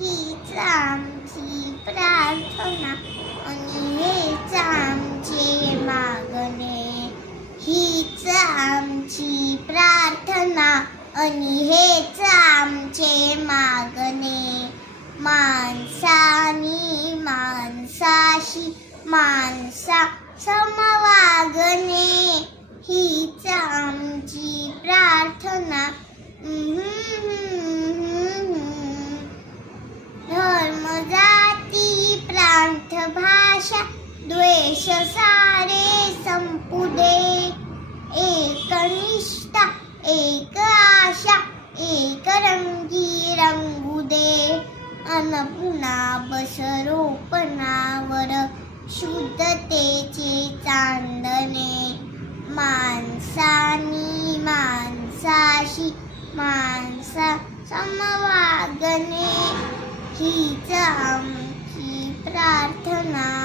हीच आमची प्रार्थना आणि हेच आमचे मागणे. हीच आमची प्रार्थना आणि हेच आमचे मागणे. माणसानी माणसाशी माणसा समवागणे. हीच आमची प्रार्थना. धर्म जाती प्रांत भाषा द्वेष सारे संपू दे. एक निष्ठा एक आशा एक रंगी रंगू दे. अन पुन्हा बसरोपणावर शुद्धतेचे चांदणे. माणसानी माणसाशी माणसा समवागणे. हीच आमची प्रार्थना.